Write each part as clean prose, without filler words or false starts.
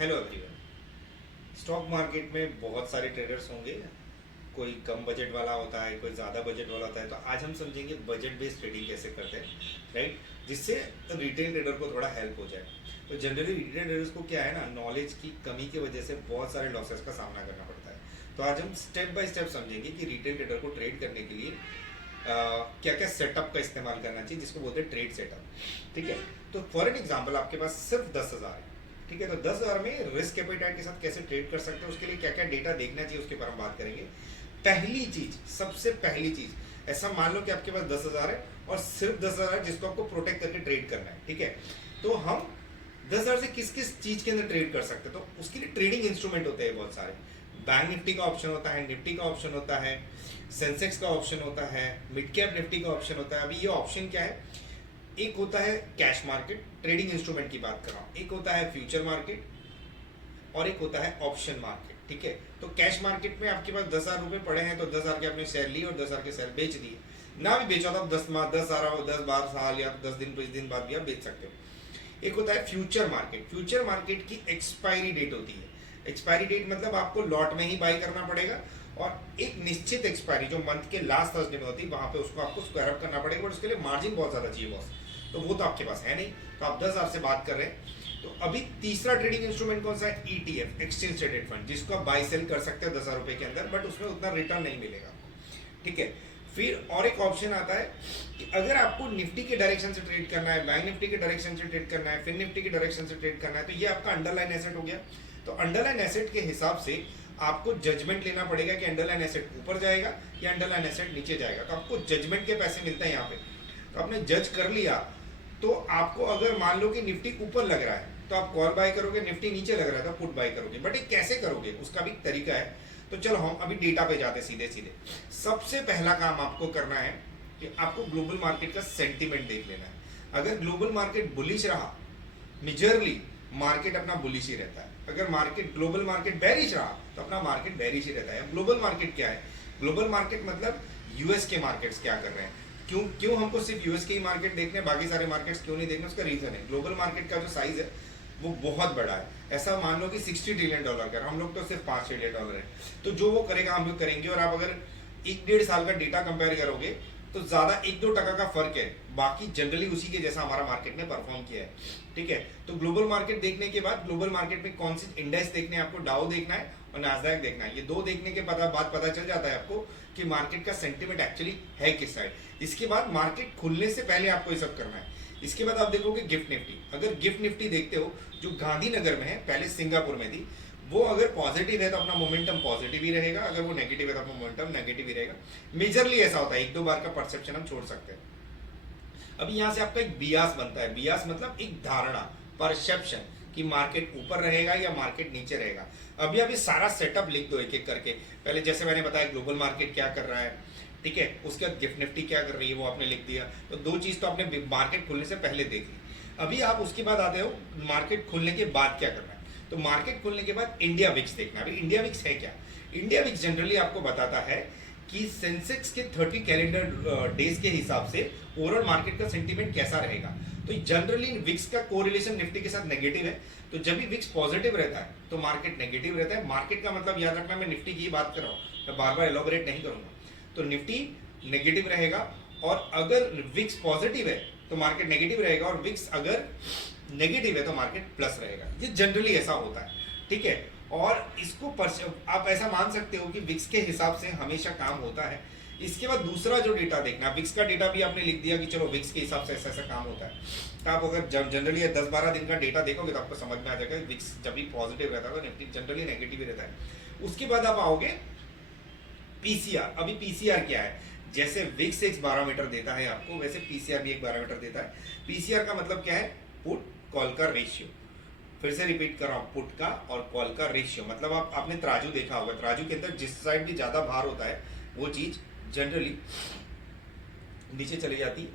Hello everyone. Stock market में बहुत सारे ट्रेडर्स होंगे। कोई कम बजट वाला होता है, कोई ज़्यादा बजट वाला होता है। तो आज हम समझेंगे बजट बेस्ड ट्रेडिंग कैसे करते हैं, राइट, जिससे रिटेल ट्रेडर को थोड़ा हेल्प हो जाए। तो जनरली रिटेल ट्रेडर्स को क्या है ना, नॉलेज की कमी की वजह से बहुत सारे लॉसेस का सामना करना पड़ता है। तो आज हम स्टेप बाय स्टेप समझेंगे कि रिटेल ट्रेडर को ट्रेड करने के लिए क्या क्या सेटअप का इस्तेमाल करना चाहिए, जिसको बोलते हैं ट्रेड सेटअप। ठीक है, तो फॉर एन एग्जाम्पल आपके पास सिर्फ 10,000 है। ठीक है, तो 10,000 में रिस्क एपेटाइट के साथ कैसे ट्रेड कर सकते हैं, उसके लिए क्या क्या डेटा देखना चाहिए, उसके ऊपर हम बात करेंगे। पहली चीज, सबसे पहली चीज, ऐसा मान लो कि आपके पास 10,000 है और सिर्फ 10,000 है जिसको आपको प्रोटेक्ट करके ट्रेड करना है। ठीक है, तो हम 10,000 से किस किस चीज के अंदर ट्रेड कर सकते हैं, तो उसके लिए ट्रेडिंग इंस्ट्रूमेंट होते हैं बहुत सारे। बैंक निफ्टी का ऑप्शन होता है, निफ्टी का ऑप्शन होता है, सेंसेक्स का ऑप्शन होता है, मिड कैप निफ्टी का ऑप्शन होता है। अभी ये ऑप्शन क्या है, एक होता है कैश मार्केट, ट्रेडिंग इंस्ट्रूमेंट की बात कर रहा हूं, एक होता है फ्यूचर मार्केट और एक होता है ऑप्शन मार्केट। ठीक है, तो कैश मार्केट में आपके पास 10,000 रुपए पड़े हैं, तो 10,000 के आपने शेयर लिए और 10,000 के शेयर बेच दिए। ना भी बेचा तो आप 10-12 साल या 10 दिन 20 दिन बाद भी आप बेच सकते हो। एक होता है फ्यूचर मार्केट। फ्यूचर मार्केट की एक्सपायरी डेट होती है। एक्सपायरी डेट मतलब आपको लॉट में ही बाय करना पड़ेगा और एक निश्चित एक्सपायरी जो मंथ के लास्ट थर्सडे में होती है वहां पे उसको आपको स्क्वायर अप करना पड़ेगा, बट उसके लिए मार्जिन बहुत ज्यादा चाहिए बॉस। तो वो तो आपके पास है नहीं, तो आप 10,000 से बात कर रहे हैं। तो अभी तीसरा ट्रेडिंग इंस्ट्रूमेंट कौन सा है, ईटीएफ, एक्सचेंज ट्रेडेड फंड, जिसको आप बाय सेल कर सकते हो 10,000 रुपए के अंदर, बट उसमें उतना रिटर्न नहीं मिलेगा आपको। ठीक है, फिर और एक ऑप्शन आता है कि अगर आपको निफ्टी के डायरेक्शन से ट्रेड करना है, बैंक निफ्टी के डायरेक्शन से ट्रेड करना है, फिर निफ्टी के डायरेक्शन से ट्रेड करना है, तो ये आपका अंडरलाइन एसेट हो गया। तो अंडरलाइन एसेट के हिसाब से आपको जजमेंट लेना पड़ेगा कि अंडरलाइन एसेट ऊपर जाएगा या अंडरलाइन एसेट नीचे जाएगा। तो आपको जजमेंट के पैसे मिलते हैं यहाँ पे। तो आपने जज कर लिया, तो आपको अगर मान लो कि निफ्टी ऊपर लग रहा है तो आप कॉल बाय करोगे, निफ्टी नीचे लग रहा है तो पुट बाय करोगे। बट ये कैसे करोगे, उसका भी तरीका है। तो चलो हम अभी डेटा पे जाते सीधे सीधे। सबसे पहला काम आपको करना है कि आपको ग्लोबल मार्केट का सेंटीमेंट देख लेना है। अगर ग्लोबल मार्केट बुलिश रहा, मेजरली मार्केट अपना बुलिश ही रहता है। अगर मार्केट ग्लोबल मार्केट बेरिश रहा तो अपना मार्केट बेरिश ही रहता है। ग्लोबल मार्केट क्या है, ग्लोबल मार्केट मतलब यूएस के मार्केट्स क्या कर रहे हैं। क्यों क्यों हमको सिर्फ यूएस के ही मार्केट देखने हैं, बाकी सारे मार्केट्स क्यों नहीं देखने, उसका रीजन है ग्लोबल मार्केट का जो साइज है वो बहुत बड़ा है। ऐसा मान लो कि $60 ट्रिलियन कर, हम लोग तो सिर्फ $5 ट्रिलियन है। तो जो वो करेगा हम लोग करेंगे। और आप अगर 1-1.5 साल का डेटा कंपेयर करोगे तो ज्यादा 1-2% का फर्क है, बाकी जनरली उसी के जैसा हमारा मार्केट ने परफॉर्म किया है। ठीक है, तो ग्लोबल मार्केट देखने के बाद ग्लोबल मार्केट में कौन सी इंडेक्स देखने हैं आपको, डाउ देखना है और नास्डैक देखना है। ये दो देखने के बाद पता चल जाता है आपको कि मार्केट का सेंटीमेंट एक्चुअली है किस साइड। इसके बाद मार्केट खुलने से पहले आपको ये सब करना है। इसके बाद आप देखोगे गिफ्ट निफ्टी। अगर गिफ्ट निफ्टी देखते हो जो गांधीनगर में है, पहले सिंगापुर में थी, वो अगर पॉजिटिव है तो अपना मोमेंटम पॉजिटिव ही रहेगा, अगर वो नेगेटिव है तो अपना मोमेंटम नेगेटिव ही रहेगा। मेजरली ऐसा होता है, 1-2 बार का परसेप्शन हम छोड़ सकते हैं। अभी यहां से आपका एक बियास बनता है। बियास मतलब एक धारणा, परसेप्शन कि मार्केट ऊपर रहेगा या मार्केट नीचे रहेगा। अभी अभी सारा सेटअप लिख दो एक एक करके। पहले जैसे मैंने बताया ग्लोबल मार्केट क्या कर रहा है, ठीक है, उसके बाद गिफ्ट निफ्टी क्या कर रही है वो आपने लिख दिया। तो दो चीज तो आपने मार्केट खुलने से पहले देख ली। अभी आप उसके बाद आते हो मार्केट खुलने के बाद क्या करना है। तो मार्केट खुलने के बाद इंडिया विक्स देखना। अभी इंडिया विक्स है क्या, इंडिया विक्स जनरली आपको बताता है कि सेंसेक्स के 30 कैलेंडर डेज के हिसाब से ओवरऑल मार्केट का सेंटीमेंट कैसा रहेगा। तो जनरली विक्स का कोरिलेशन निफ्टी के साथ नेगेटिव है। तो जब भी विक्स पॉजिटिव रहता है तो मार्केट नेगेटिव रहता है। मार्केट का मतलब याद रखना, मैं निफ्टी की बात कर रहा हूँ, मैं बार बार एलोबरेट नहीं करूंगा। तो निफ्टी नेगेटिव रहेगा, और अगर विक्स पॉजिटिव है तो मार्केट नेगेटिव रहेगा, और विक्स अगर नेगेटिव है तो मार्केट प्लस रहेगा। ये जनरली ऐसा होता है। ठीक है, और इसको आप ऐसा मान सकते हो कि विक्स के हिसाब से हमेशा काम होता है। इसके बाद दूसरा जो डेटा देखना, विक्स का डेटा भी आपने लिख दिया कि चलो विक्स के हिसाब से ऐसा ऐसा काम होता है। तो आप अगर जनरली 10-12 दिन का डेटा देखोगे तो आपको समझ में आ जाएगा विक्स जब भी पॉजिटिव रहता है तो निफ्टी जनरली नेगेटिव ही रहता है। उसके बाद आप आओगे पीसीआर। अभी पीसीआर क्या है, जैसे विक्स एक बारोमीटर देता है आपको, वैसे पीसीआर भी एक बारोमीटर देता है। पीसीआर का मतलब क्या है, पुट कॉल का रेशियो। फिर से रिपीट कर रहा हूं, पुट का और कॉल का रेशियो मतलब आपने तराजू देखा होगा, तराजू के अंदर जिस साइड भी ज्यादा भार होता है वो चीज जनरली नीचे चली जाती है,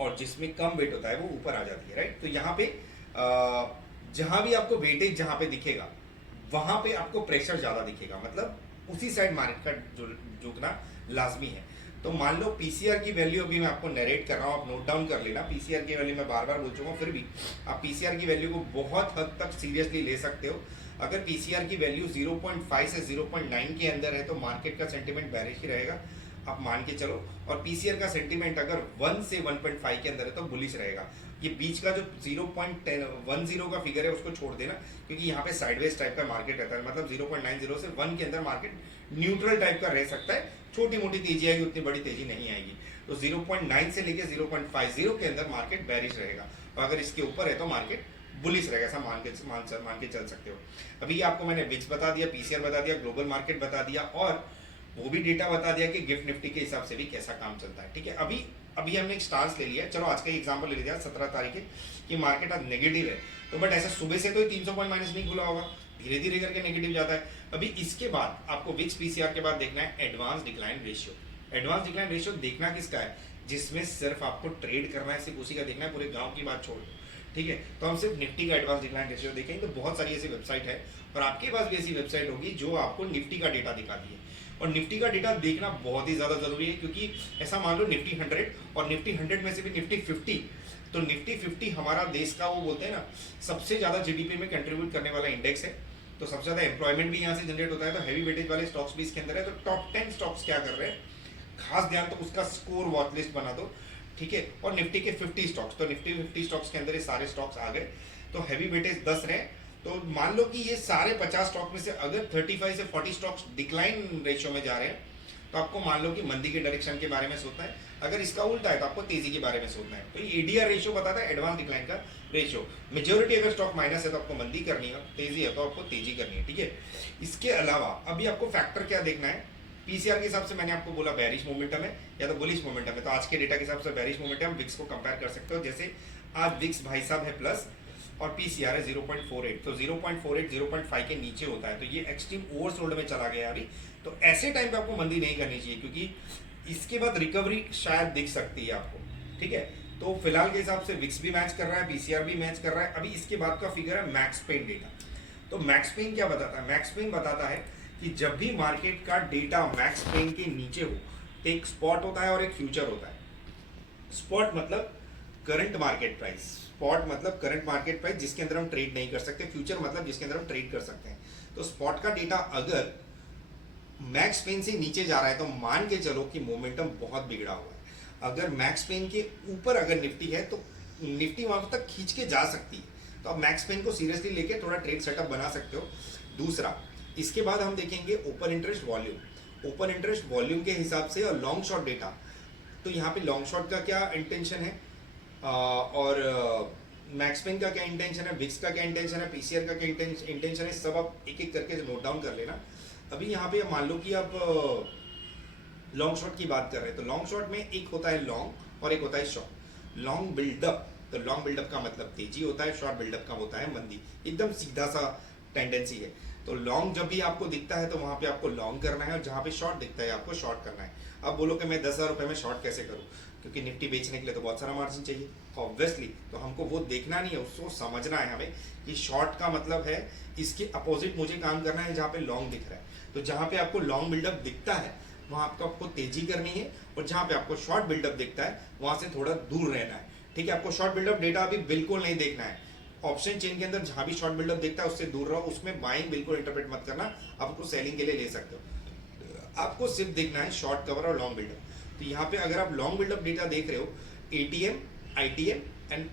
और जिसमें कम वेट होता है वो ऊपर आ जाती है, राइट। तो यहाँ पे जहां भी आपको वेटेज जहां पे दिखेगा वहां पे आपको प्रेशर ज्यादा दिखेगा, मतलब उसी साइड मार्केट का झुकना लाजमी है। तो मान लो पीसीआर की वैल्यू अभी मैं आपको नरेट कर रहा हूँ, आप नोट डाउन कर लेना। पीसीआर की वैल्यू मैं बार बार बोल चुका हूँ, फिर भी आप पीसीआर की वैल्यू को बहुत हद तक सीरियसली ले सकते हो। अगर पीसीआर की वैल्यू 0.5 से 0.9 के अंदर है तो मार्केट का सेंटिमेंट बेरिश ही रहेगा, आप मान के चलो। और पीसीआर का सेंटिमेंट अगर 1 से 1.5 के अंदर है तो बुलिश रहेगा। ये बीच का जो 0.10 का फिगर है उसको छोड़ देना, क्योंकि यहाँ पे साइडवेज टाइप का मार्केट रहता है, मतलब 0.90 से 1 के अंदर मार्केट न्यूट्रल टाइप का रह सकता है, छोटी मोटी तेजी आएगी, उतनी बड़ी तेजी नहीं आएगी। तो 0.9 से लेके 0.50 के अंदर मार्केट बेरिश रहेगा, और अगर इसके ऊपर है तो मार्केट बुलिश रहेगा, ऐसा मान के चल सकते हो। अभी आपको मैंने विक्स बता दिया, पीसीआर बता दिया, ग्लोबल मार्केट बता दिया, और वो भी डेटा बता दिया कि गिफ्ट निफ्टी के हिसाब से भी कैसा काम चलता है। ठीक है, अभी हमने एक स्टांस ले लिया। चलो आज का एग्जांपल ले लिया 17 तारीख है कि मार्केट आज नेगेटिव है, तो बट ऐसा सुबह से तो 300 पॉइंट माइनस नहीं खुला होगा, धीरे धीरे करके नेगेटिव जाता है। अभी इसके बाद आपको विक्स पीसीआर के बाद देखना है advance decline ratio. Advance decline ratio देखना किसका है, जिसमें सिर्फ आपको ट्रेड करना है, सिर्फ उसी का देखना है, पूरे गांव की बात छोड़ दो। ठीक है, तो हम सिर्फ निफ्टी का एडवांस डिक्लाइन रेशियो देखेंगे। तो बहुत सारी ऐसी वेबसाइट है, और आपके पास भी ऐसी वेबसाइट होगी जो आपको निफ्टी का डेटा दिखाती है। और निफ्टी का डेटा देखना बहुत ही ज्यादा जरूरी है, क्योंकि ऐसा मान लो निफ्टी 100 और निफ्टी 100 में से भी निफ्टी 50, तो निफ्टी 50 हमारा देश का वो बोलते हैं ना सबसे ज्यादा जीडीपी में कंट्रीब्यूट करने वाला इंडेक्स है। तो सबसे ज्यादा एम्प्लॉयमेंट भी यहाँ से जनरेट होता है, तो हैवी वेटेज वाले स्टॉक्स भी इसके अंदर है। तो टॉप 10 स्टॉक्स क्या कर रहे हैं, खास ध्यान, तो उसका स्कोर वॉच लिस्ट बना दो। ठीक है, और निफ्टी के 50 स्टॉक्स, तो निफ्टी 50 स्टॉक्स के अंदर ये सारे स्टॉक्स आ गए। तो हैवी वेटेज 10 रहे, तो मान लो कि ये सारे 50 स्टॉक में से अगर 35 से 40 स्टॉक्स डिक्लाइन रेशियो में जा रहे हैं, तो आपको मान लो कि मंदी के डायरेक्शन के बारे में सोचना है। अगर इसका उल्टा है तो आपको तेजी के बारे में सोचना है। तो ये एडीआर रेशियो बताता है एडवांस डिक्लाइन का रेशियो। मेजोरिटी अगर स्टॉक माइनस है तो आपको मंदी करनी है, तेजी है तो आपको तेजी करनी है। ठीक है, इसके अलावा अभी आपको फैक्टर क्या देखना है, पीसीआर के हिसाब से मैंने आपको बोला बेरिश मोमेंटम है या तो बुलिश मोमेंटम है। तो आज के डेटा के हिसाब से बेरिश मोमेंटम, विक्स को कंपेयर कर सकते हो। जैसे आज विक्स भाई साहब है प्लस और पीसीआर है 0.48, तो 0.48 0.5 के नीचे होता है, तो ये एक्सट्रीम ओवरसोल्ड में चला गया अभी। तो ऐसे टाइम पे आपको मंदी नहीं करनी चाहिए, क्योंकि इसके बाद रिकवरी शायद दिख सकती है आपको। ठीक है, तो फिलहाल के हिसाब से विक्स भी मैच कर रहा है, पीसीआर भी मैच कर रहा है। अभी इसके बाद का फिगर है मैक्स पेन डेटा। तो मैक्स पेन क्या बताता है, मैक्स पेन बताता है कि जब भी मार्केट का डेटा मैक्स पेन के नीचे हो, एक स्पॉट होता है और एक फ्यूचर होता है। स्पॉट मतलब करंट मार्केट प्राइस, स्पॉट मतलब करंट मार्केट प्राइस जिसके अंदर हम ट्रेड नहीं कर सकते, फ्यूचर मतलब जिसके अंदर हम ट्रेड कर सकते हैं। तो स्पॉट का डेटा अगर मैक्स पेन से नीचे जा रहा है तो मान के चलो कि मोमेंटम बहुत बिगड़ा हुआ है। अगर मैक्स पेन के ऊपर अगर निफ्टी है तो निफ्टी वहां तक खींच के जा सकती है। तो आप मैक्स पेन को सीरियसली लेके थोड़ा ट्रेड सेटअप बना सकते हो। दूसरा, इसके बाद हम देखेंगे open interest volume. Open interest volume के हिसाब से और लॉन्ग शॉर्ट डेटा, तो यहाँ पे लॉन्ग शॉर्ट का क्या इंटेंशन है और मैक्स पेन का क्या इंटेंशन है, विक्स का क्या इंटेंशन है, पीसीआर का क्या इंटेंशन है, सब आप एक एक करके नोट डाउन कर लेना। अभी यहाँ पे मान लो कि आप लॉन्ग शॉर्ट की बात कर रहे हैं, तो लॉन्ग शॉर्ट में एक होता है लॉन्ग और एक होता है शॉर्ट। लॉन्ग बिल्डअप, तो लॉन्ग बिल्डअप का मतलब तेजी होता है, शॉर्ट बिल्डअप का होता है मंदी। एकदम सीधा सा टेंडेंसी है। तो लॉन्ग जब भी आपको दिखता है तो वहां पे आपको लॉन्ग करना है, और जहां पे शॉर्ट दिखता है आपको शॉर्ट करना है। अब बोलो कि मैं 10,000 रुपए में शॉर्ट कैसे करूं, क्योंकि निफ्टी बेचने के लिए तो बहुत सारा मार्जिन चाहिए ऑब्वियसली। तो हमको वो देखना नहीं है, उसको समझना है हमें कि शॉर्ट का मतलब है इसके अपोजिट मुझे काम करना है जहाँ पे लॉन्ग दिख रहा है। तो जहाँ पे आपको लॉन्ग बिल्डअप दिखता है वहां आपको तेजी करनी है, और जहाँ पे आपको शॉर्ट बिल्डअप दिखता है वहां से थोड़ा दूर रहना है। ठीक है, आपको शॉर्ट बिल्डअप डेटा अभी बिल्कुल नहीं देखना है। ऑप्शन चेन के अंदर जहां भी शॉर्ट बिल्डअप देखता है उससे दूर रहो, उसमें बाइंग बिल्कुल इंटरप्रेट मत करना, आप उसको सेलिंग के लिए ले सकते हो। आपको सिर्फ देखना है शॉर्ट कवर और लॉन्ग बिल्डअप। तो यहाँ पे अगर आप लॉन्ग बिल्डअप डेटा देख रहे हो, ATM, ITM and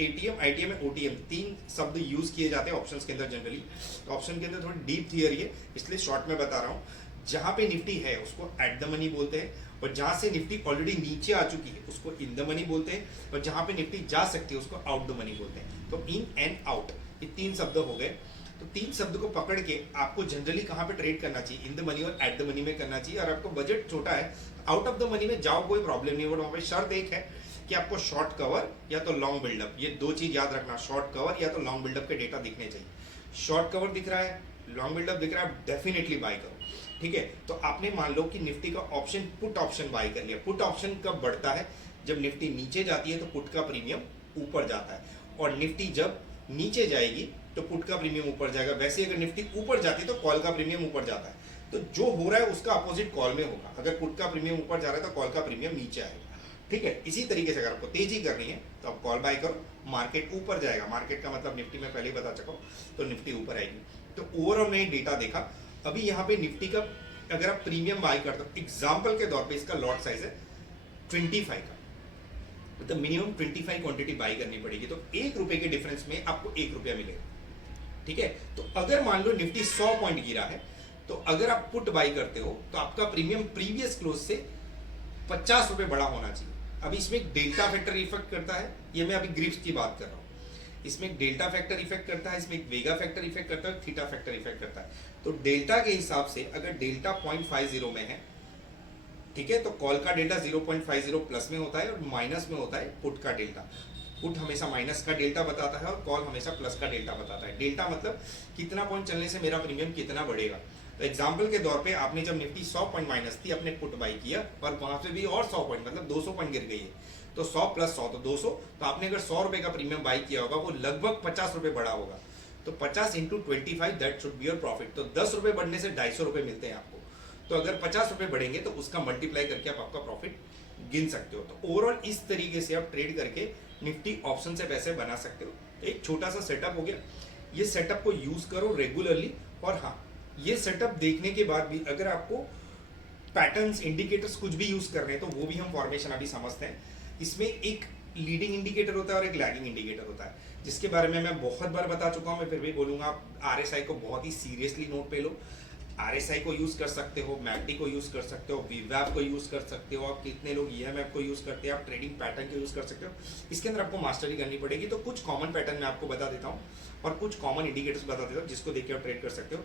ITM and OTM, 3 शब्द यूज किए जाते हैं ऑप्शंस के अंदर जनरली। तो ऑप्शन के अंदर थोड़ी डीप थियरी है, इसलिए शॉर्ट में बता रहा हूँ। जहां पे निफ्टी है उसको एट द मनी बोलते हैं, और जहां से निफ्टी ऑलरेडी नीचे आ चुकी है उसको इन द मनी बोलते हैं, और जहां पे निफ्टी जा सकती है उसको आउट द मनी बोलते हैं। तो इन एंड आउट, ये 3 शब्द हो गए। तो 3 शब्द को पकड़ के आपको जनरली कहां पे ट्रेड करना चाहिए, इन द मनी और एट द मनी में करना चाहिए। और आपको बजट छोटा है, आउट ऑफ द मनी में जाओ, कोई प्रॉब्लम नहीं है। वहां पे शर्त एक है कि आपको शॉर्ट कवर या तो लॉन्ग बिल्डअप, ये 2 चीज याद रखना, शॉर्ट कवर या तो लॉन्ग बिल्डअप के डेटा दिखने चाहिए। शॉर्ट कवर दिख रहा है, लॉन्ग बिल्डअप दिख रहा है, डेफिनेटली बाय करो। ठीक है, तो आपने मान लो कि निफ्टी का ऑप्शन पुट ऑप्शन बाय कर लिया। पुट ऑप्शन कब बढ़ता है, जब निफ्टी नीचे जाती है तो पुट का प्रीमियम ऊपर जाता है, और निफ्टी जब नीचे जाएगी तो पुट का प्रीमियम ऊपर जाएगा। वैसे अगर निफ्टी ऊपर जाती है तो कॉल का प्रीमियम ऊपर जाता है। तो जो हो रहा है उसका अपोजिट कॉल में होगा। अगर पुट का प्रीमियम ऊपर जा रहा है तो कॉल का प्रीमियम नीचे आएगा। ठीक है, इसी तरीके से अगर आपको तेजी करनी है तो आप कॉल बाय करो, मार्केट ऊपर जाएगा, मार्केट का मतलब निफ्टी में पहले ही बता चुका हूँ, तो निफ्टी ऊपर आएगी। तो ओवरऑल मैंने डेटा देखा, अभी यहाँ पे निफ्टी का अगर आप प्रीमियम बाय करते हो, एग्जाम्पल के तौर पे इसका लॉट साइज है 25 का, मतलब मिनिमम 25 क्वांटिटी बाई करनी पड़ेगी, तो 1 रुपए के डिफरेंस में आपको 1 रुपया मिलेगा। ठीक है, तो अगर मान लो निफ्टी 100 पॉइंट गिरा है, तो अगर आप पुट बाई करते हो तो आपका प्रीमियम प्रीवियस क्लोज से 50 रुपए बड़ा होना चाहिए। अब इसमें एक डेल्टा फैक्टर इफेक्ट करता है, ये मैं अभी ग्रिप्स की बात कर रहा हूँ, इसमें एक डेल्टा फैक्टर इफेक्ट करता है, इसमें एक वेगा फैक्टर इफेक्ट करता है, थीटा फैक्टर इफेक्ट करता है। तो डेल्टा के हिसाब से अगर डेल्टा 0.50 में है, ठीक है, तो कॉल का डेल्टा 0.50 प्लस में होता है और माइनस में होता है पुट का डेल्टा। पुट हमेशा माइनस का डेल्टा बताता है और कॉल हमेशा प्लस का डेल्टा बताता है। डेल्टा मतलब कितना पॉइंट चलने से मेरा प्रीमियम कितना बढ़ेगा। तो एग्जाम्पल के तौर पे आपने जब निफ्टी 100 पॉइंट माइनस थी, अपने पुट बाई किया और वहां पे भी और 100 पॉइंट मतलब 200 पॉइंट गिर गई है, तो 100 प्लस 100 तो 200, तो आपने अगर 100 रुपए का प्रीमियम बाई किया होगा, वो लगभग 50 रुपए बढ़ा होगा, तो 50 into 25 that should be your profit. तो 10 रुपए बढ़ने से 250 रुपए मिलते हैं आपको। तो अगर 50 रुपए बढ़ेंगे तो उसका मल्टीप्लाई करके आप आपका प्रॉफिट गिन सकते हो। तो ओवरऑल इस तरीके से आप ट्रेड करके निफ्टी ऑप्शन से पैसे बना सकते हो। एक छोटा सा सेटअप हो गया, ये सेटअप को यूज करो रेगुलरली। और हाँ, ये सेटअप देखने के बाद भी अगर आपको पैटर्न्स इंडिकेटर्स कुछ भी यूज कर रहे हैं, तो वो भी हम फॉर्मेशन अभी समझते हैं। इसमें एक लीडिंग इंडिकेटर होता है और एक लैगिंग इंडिकेटर होता है, जिसके बारे में मैं बहुत बार बता चुका हूं, मैं फिर भी बोलूंगा, आप आरएसआई को बहुत ही सीरियसली नोट पे लो। आरएसआई को यूज कर सकते हो, मैकडी को यूज कर सकते हो, वीवैप को यूज कर सकते हो, आप कितने लोग ईएमएफ को यूज करते हैं, आप ट्रेडिंग पैटर्न को यूज कर सकते हो। इसके अंदर आपको मास्टरी करनी पड़ेगी। तो कुछ कॉमन पैटर्न मैं आपको बता देता हूँ और कुछ कॉमन इंडिकेटर्स बता देता हूँ, जिसको देख के आप ट्रेड कर सकते हो।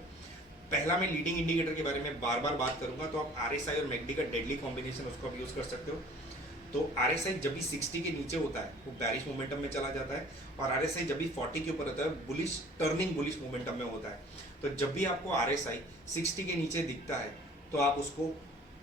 पहला मैं लीडिंग इंडिकेटर के बारे में बार बार बात करूंगा, तो आप आरएसआई और मैकडी का डेडली कॉम्बिनेशन उसको आप यूज कर सकते हो। तो आरएसआई जब भी 60 के नीचे होता है वो बैरिश मोमेंटम में चला जाता है, और आरएसआई जब भी 40 के ऊपर होता है बुलिश टर्निंग बुलिश मोमेंटम में होता है। तो जब भी आपको आरएसआई 60 के नीचे दिखता है तो आप उसको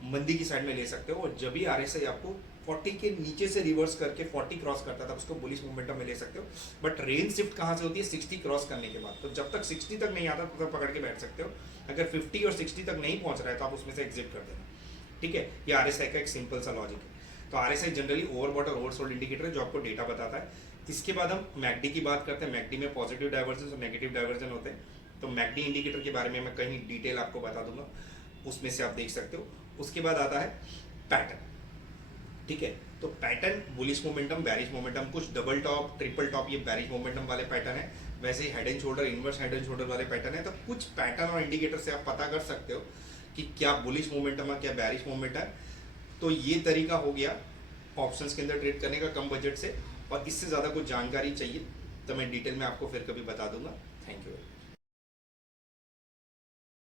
मंदी की साइड में ले सकते हो, और जब भी आरएसआई आपको 40 के नीचे से रिवर्स करके 40 क्रॉस करता था उसको बुलिश मोमेंटम में ले सकते हो। बट रेंज शिफ्ट कहाँ से होती है? 60 क्रॉस करने के बाद। तो जब तक 60 तक नहीं आता तब तक पकड़ के बैठ सकते हो। अगर 50 और 60 तक नहीं पहुंच रहा है तो आप उसमें से एग्जिट कर देना। ठीक है, ये आरएसआई का एक सिंपल सा लॉजिक है। तो आरएसआई जनरली ओवरबॉट और ओवरसोल्ड इंडिकेटर है जो आपको डेटा बताता है। इसके बाद हम मैकडी की बात करते हैं। मैकडी में पॉजिटिव डाइवर्जेंस और नेगेटिव डाइवर्जन होते हैं। तो मैकडी इंडिकेटर के बारे में मैं कहीं डिटेल आपको बता दूंगा, उसमें से आप देख सकते हो। उसके बाद आता है पैटर्न। ठीक है, तो pattern bullish momentum, bearish momentum, कुछ डबल टॉप, ट्रिपल टॉप, ये बैरिश मोमेंटम वाले पैटर्न है। वैसे ही head and shoulder, inverse head and shoulder वाले पैटर्न है। तो कुछ पैटर्न और इंडिकेटर से आप पता कर सकते हो कि क्या बुलिश मोमेंटम है, क्या बैरिश मोमेंटम है। तो ये तरीका हो गया ऑप्शंस के अंदर ट्रेड करने का कम बजट से। और इससे ज़्यादा कुछ जानकारी चाहिए तो मैं डिटेल में आपको फिर कभी बता दूंगा। Thank you.